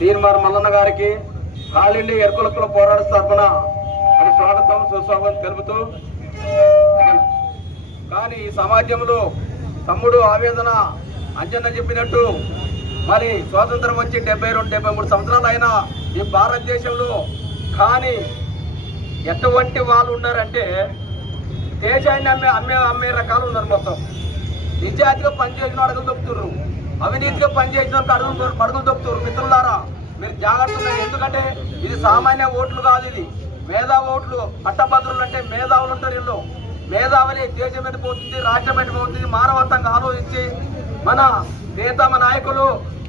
తీర్మార్ మల్లన్న గారికి all India Yerukula పోరాట తరఫున మరి స్వాగతం సుస్వాగతం తెలుపుతూ, కానీ ఈ సమాజంలో తమ్ముడు ఆవేదన అంజన్న చెప్పినట్టు మరి స్వాతంత్రం వచ్చి 72-73 సంవత్సరాలు అయినా ఈ భారతదేశంలో కానీ ఎటువంటి వాళ్ళు ఉన్నారంటే దేశాన్ని అమ్మే రకాలు ఉన్నారు. మొత్తం నిజాయితీగా పనిచేసిన అడుగులు దొక్కుతున్నారు, అవినీతిగా పనిచేసిన అడుగులు దొక్కుతున్నారు. మిత్రులారా, మీరు జాగ్రత్తగా, ఎందుకంటే ఇది సామాన్య ఓట్లు కాదు, ఇది మేధా ఓట్లు. పట్టభద్రులు అంటే మేధావులు ఉంటారు. వీళ్ళు మేధావుని దేశం ఎడిపోతుంది, రాష్ట్రం ఎడిపోతుంది. మానవత్వంగా ఆలోచించి మన నేతమ నాయకులు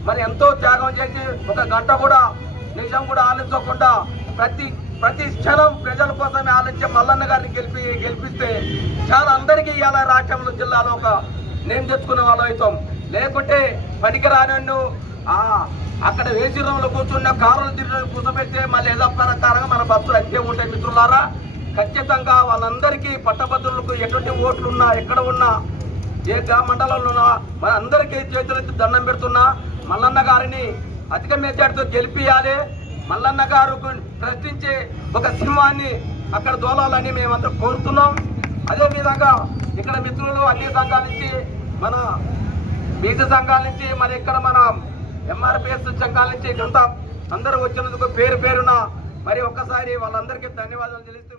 మరి ఎంతో త్యాగం చేసి ఒక గంట కూడా నిజం కూడా ఆలోచించకుండా ప్రతి క్షణం ప్రజల కోసమే ఆలోచించే మల్లన్న గారిని గెలిపిస్తే చాలా అందరికీ ఇవాళ రాష్ట్రంలో జిల్లాలో ఒక నేమ్ తెచ్చుకునే వాళ్ళు అవుతాం. లేకుంటే పనికిరాను అక్కడ వేసిరంలో కూర్చున్న కారులు తిరిగి కూర్చోబెడితే మళ్ళీ యథాప్రకారంగా మన బస్సులు అంతే ఉంటాయి. మిత్రులారా, ఖచ్చితంగా వాళ్ళందరికీ పట్టభద్రులకు ఎటువంటి ఓట్లున్నా ఎక్కడ ఉన్నా ఏ గ్రామ మండలంలో ఉన్నా మన అందరికీ చేతులెత్తి దండం పెడుతున్నా మల్లన్న గారిని అధిక మెజార్టీతో గెలిపియాలి. మల్లన్న గారు ప్రశ్నించే ఒక సింహాన్ని అక్కడ దోలాలని మేమంతా కోరుతున్నాం. అదేవిధంగా ఇక్కడ మిత్రులు అన్ని సంఘాల నుంచి, మన బీసీ సంఘాల నుంచి, మరి ఇక్కడ మన ఎంఆర్పిఎస్ సంఘాల నుంచి ఇదంతా అందరూ వచ్చినందుకు పేరున మరి ఒక్కసారి వాళ్ళందరికీ ధన్యవాదాలు తెలుస్తూ